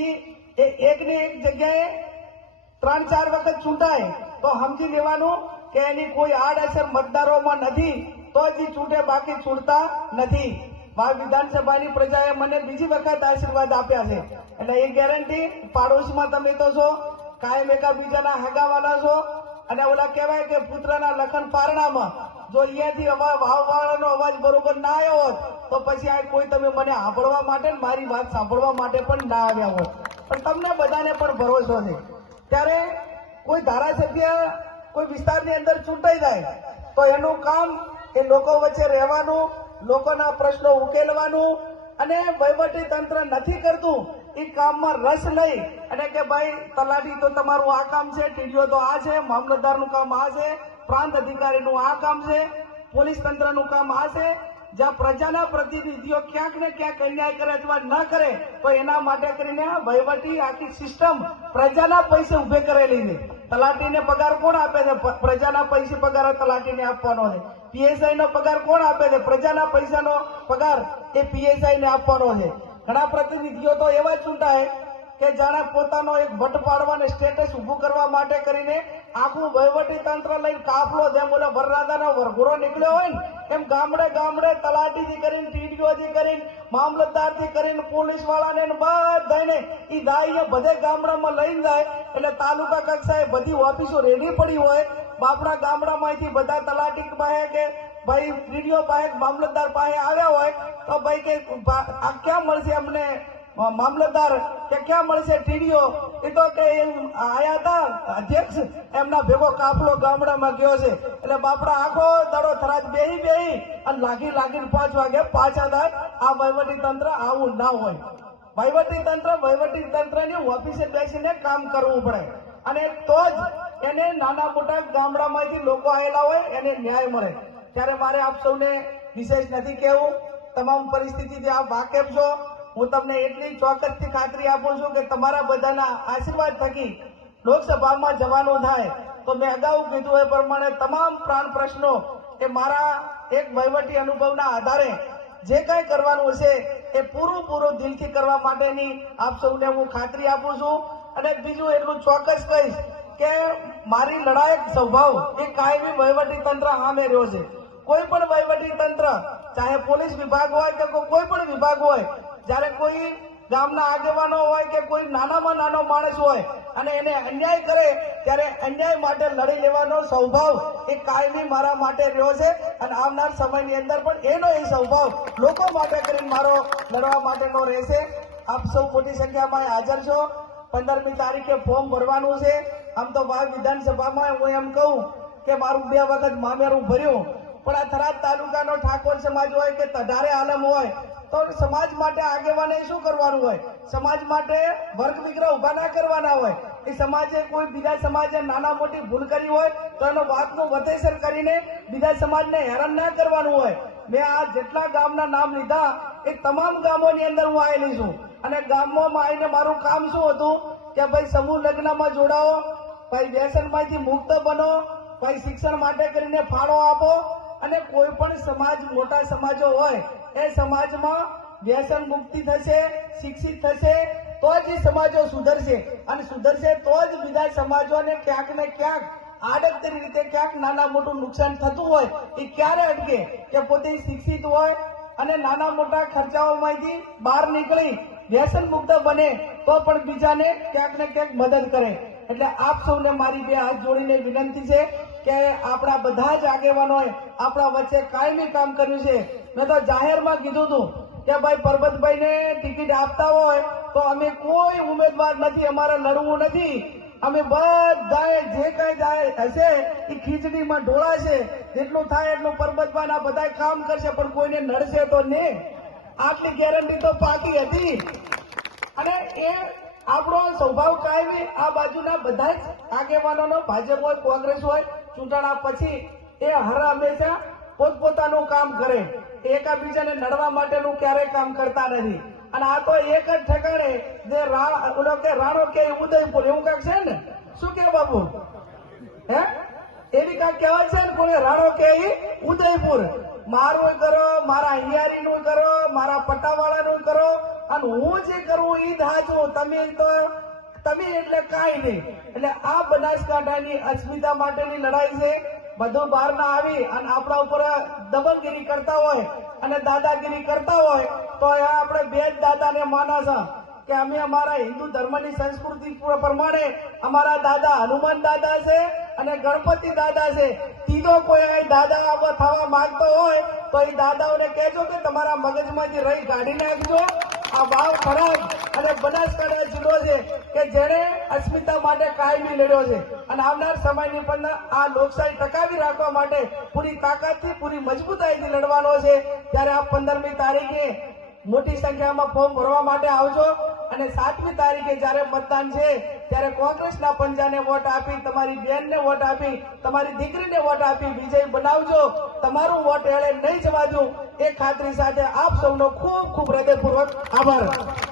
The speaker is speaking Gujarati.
પ્રતિનિધિ એ એકની એક જગ્યાએ ત્રણ ચાર વખત ચૂંટાય, તો સમજી લેવાનું કે એની કોઈ આડઅસર મતદારોમાં નથી, તો જ ચૂંટે, બાકી છૂટતા નથી. મારા વિધાનસભાની પ્રજાએ મને બીજી વખત આશીર્વાદ આપ્યા છે. એટલે એ ગેરંટી પાડોશમાં તમે તો છો, કાયમ એકાબીજાના હગાવાલા છો અને ઓલા કહેવાય કે પુત્રના લખન પારણામાં, જો અહીંયાથી અમારા વાવવાળાનો અવાજ બરોબર ના આવ્યો હોત, તો પછી આ કોઈ તમે મને સાંભળવા માટે મારી વાત સાંભળવા માટે પણ ના આવ્યા હોત. પણ તમને બધાને પણ ભરોસો છે. ત્યારે કોઈ ધારાસભ્ય કોઈ વિસ્તારની અંદર ચૂંટાઈ જાય, તો એનું કામ એ લોકો વચ્ચે રહેવાનું, લોકોના પ્રશ્નો ઉકેલવાનું અને વહીવટી તંત્ર નથી કરતું. એ કામમાં રસ લઈ અને કે ભાઈ, તલાટી તો તમારું આ કામ છે, ટીડીઓ તો આ છે, મામલતદારનું કામ આ છે, પ્રાંત અધિકારીનું આ કામ છે, પોલીસ તંત્રનું કામ આ છે. જ્યાં પ્રજાના પ્રતિનિધિઓ ક્યાંક ને ક્યાંક અન્યાય કરે અથવા ન કરે, તો એના માટે કરીને વહીવટી આખી સિસ્ટમ પ્રજાના પૈસે ઉભે કરેલી છે. તલાટીને પગાર કોણ આપે છે? પ્રજાના પૈસે પગાર તલાટીને આપવાનો છે. પીએસઆઈ નો પગાર કોણ આપે છે? પ્રજાના પૈસાનો પગાર એ પીએસઆઈ ને આપવાનો છે. ઘણા પ્રતિનિધિઓ તો એવા ચૂંટાય કે જાણે પોતાનો એક વટ પાડવાને સ્ટેટસ ઊભું કરવા માટે કરીને આખું વહીવટી તંત્ર લઈને કાફલો જેમ બોલે વરરાજાનો વરઘોરો નીકળ્યો હોય ને, એમ ગામડે ગામડે તલાટીથી કરીને ટીડીઓથી કરીને મામલતદારથી કરીને પોલીસ વાળાને બધાને એ દાઈએ બધે ગામડામાં લઈને જાય. એટલે તાલુકા કક્ષાએ બધી ઓફિસો રેડી પડી હોય. બાપડા ગામડામાંથી બધા તલાટી પાસે કે ભાઈ પીડીઓ પાસે મામલતદાર પાસે આવ્યા હોય, તો ભાઈ કે આ ક્યાં મળશે અમને? મામલતદાર કે ક્યાં મળશે ટીડીઓ એ તો કે આયા હતા, અધ્યક્ષ, એમના ભેગો કાફલો ગામડામાં ગયો છે. એટલે બાપડા આખો દડો થરાજ બેહી બેહી અને લાગી લાગીને પાંચ વાગે પાછા થાય આ વહીવટી તંત્ર આવું ના હોય. વહીવટી તંત્ર વહીવટી તંત્રની ઓફિસે બેસીને કામ કરવું પડે. અને તો જ એને નાના મોટા ગામડામાંથી લોકો આવેલા હોય, એને ન્યાય મળે. ત્યારે મારે આપ સૌને વિશેષ નથી કહેવું. તમામ પરિસ્થિતિથી આપ વાકેફ છો. હું તમને એટલી ચોક્કસથી ખાતરી આપું છું કે તમારા બધાના આશીર્વાદ થકી લોકસભામાં જવાનું થાય. તો મેં અગાઉ કીધું એ પ્રમાણે તમામ પ્રાણ પ્રશ્નો એ મારા એક વહીવટી અનુભવના આધારે જે કંઈ કરવાનું હશે એ પૂરું પૂરું દિલથી કરવા માટેની આપ સૌને હું ખાતરી આપું છું. અને બીજું એટલું ચોક્કસ કહીશ કે મારી લડાયક સ્વભાવ એ કાયમી વહીવટી તંત્ર સામે રહ્યો છે. કોઈ પણ વહીવટી તંત્ર, ચાહે પોલીસ વિભાગ હોય કે કોઈ પણ વિભાગ હોય, જ્યારે કોઈ ગામના આગેવાનો હોય કે કોઈ નાનામાં નાનો માણસ હોય અને એને અન્યાય કરે, ત્યારે અન્યાય માટે લડી લેવાનો સ્વભાવ એ કાયમી મારા માટે રહ્યો છે અને આવનાર સમયની અંદર પણ એનો એ સ્વભાવ લોકો માટે કરીને મારો લડવા માટેનો રહેશે. આપ સૌ મોટી સંખ્યામાં હાજર છો. પંદરમી તારીખે ફોર્મ ભરવાનું છે. આમ તો ભાઈ વિધાનસભામાં હું એમ કહું કે મારું બે વખત મામેરું ભર્યું. પણ આ થરાદ તાલુકાનો ઠાકોર સમાજ હોય કે તઢારે આલમ હોય, તો સમાજ માટે આગેવાને શું કરવાનું હોય? સમાજ માટે વર્ગ વિગ્રહ ઊભા ના કરવાના હોય. એ સમાજે કોઈ બીજા સમાજે નાના મોટી ભૂલ કરી હોય, તો એનો વાતનું વતેસર કરીને બીજા સમાજને હેરાન ના કરવાનું હોય. મેં આ જેટલા ગામના નામ લીધા, એ તમામ ગામોની અંદર હું આવેલી છું. અને ગામમાં આવીને મારું કામ શું હતું? કે ભાઈ સમૂહ લગ્નમાં જોડાઓ, ભાઈ વ્યસનમાંથી મુક્ત બનો, ભાઈ શિક્ષણ માટે કરીને ફાળો આપો અને કોઈ પણ સમાજ, મોટા સમાજો હોય, એ સમાજમાં વ્યસન મુક્તિ થશે, શિક્ષિત થશે, તો જ એ સમાજો સુધરશે. અને સુધરશે તો જ બીજા સમાજોને ક્યાંક ને ક્યાંક આડકતરી રીતે ક્યાંક નાના મોટું નુકસાન થતું હોય, એ ક્યારે અટકે કે પોતે શિક્ષિત હોય અને નાના મોટા ખર્ચાઓમાંથી બહાર નીકળી વ્યસન મુક્ત બને, તો પણ બીજાને ક્યાંક ને ક્યાંક મદદ કરે. એટલે આપ સૌને મારી બે હાથ જોડીને વિનંતી છે કે આપણા બધા જ આગેવાનોએ આપણા વચ્ચે કાયમી કામ કર્યું છે. મેં તો જાહેરમાં કીધું હતું કે ભાઈ, પરબતભાઈને ટિકિટ આપતા હોય તો અમે કોઈ ઉમેદવાર નથી, અમારે લડવું નથી. અમે બધાએ જે કઈ જાય હશે એ ખીચડીમાં ઢોળાશે. જેટલું થાય એટલું પરબતભાઈ બધા કામ કરશે, પણ કોઈને નડશે તો નહીં આટલી ગેરંટી તો પાકી હતી. અને એ આપણો સ્વભાવ કાયમી આ બાજુના બધા જ આગેવાનોનો, ભાજપ હોય, કોંગ્રેસ હોય ચૂંટણા પછી એ હર હંમેશા પોતપોતાનું કામ કરે. એકાબીજાને નડવા માટેનું ક્યારેય કામ કરતા નથી. અને આ તો એક જ ઠેકાણે જે કે રાણો કે ઉદયપુર, એવું કાંક છે ને? શું કે બાબુ હે? એવી કાંઈક કહેવાય છે ને કોને રાણો કે ઉદયપુર. મારું કરો, મારા હિયારીનું કરો, મારા પટ્ટાવાળાનું કરો. અને હું જે કરું એ જ હાચું તમે તો તમે એટલે કાંઈ નહીં. એટલે આ બનાસકાંઠાની અસ્મિતા માટેની લડાઈ છે. બધું બહાર ના આવી અને આપણા ઉપર દબંગગીરી કરતા હોય અને દાદાગીરી કરતા હોય, તો આપણે બે જ દાદાને માના છે કે અમે અમારા હિન્દુ ધર્મની સંસ્કૃતિ પ્રમાણે અમારા દાદા હનુમાન દાદા છે અને ગણપતિ દાદા છે. ત્રીજો કોઈ દાદા થવા માંગતો હોય, તો એ દાદાઓને કહેજો કે તમારા મગજમાંથી રહી કાઢી નાખજો આ વાવ ફરજ અને બનાસકાંઠા જિલ્લો છે કે જેણે અસ્મિતા માટે કાયમી લડ્યો છે. અને આવનાર સમયની પણ આ લોકશાહી ટકાવી રાખવા માટે પૂરી તાકાતથી, પૂરી મજબૂતાઈથી લડવાનો છે. ત્યારે આ પંદરમી તારીખે મોટી સંખ્યામાં ફોર્મ ભરવા માટે આવજો. અને સાતમી તારીખે જ્યારે મતદાન છે ત્યારે કોંગ્રેસના પંજાને વોટ આપી, તમારી બેનને વોટ આપી, તમારી દીકરીને વોટ આપી, વિજય બનાવજો. તમારું વોટ એળે નહીં જવા દઉં. એ ખાતરી સાથે આપ સૌનો ખૂબ ખૂબ હૃદયપૂર્વક આભાર.